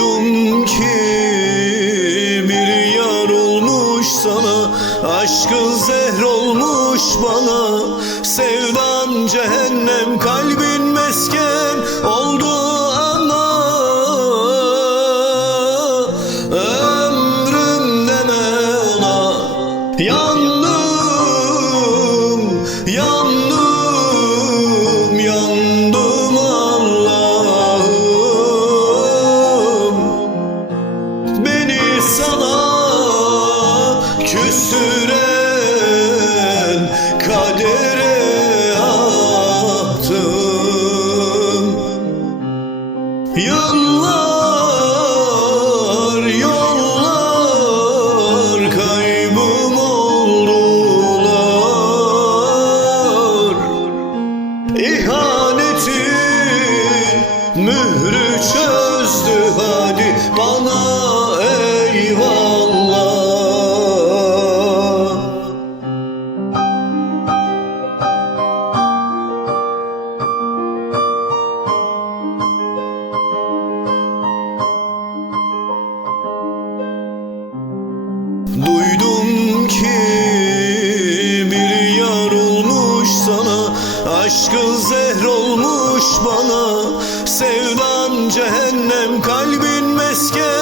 Duydum ki bir yar olmuş sana, aşkın zehr olmuş bana. Sevdan cehennem, kalbin mesken oldu ama ömrüm deme ona. Yandım, yandım, yandım Allah'ım. Beni sana küstüren kadere attım. Yıllar yollar kaybım oldular. İhanetin mührü çözdü, hadi bana eyvallah. Duydum ki bir yar olmuş sana, aşkın zehr olmuş bana. Sevdan cehennem, kalbin mesken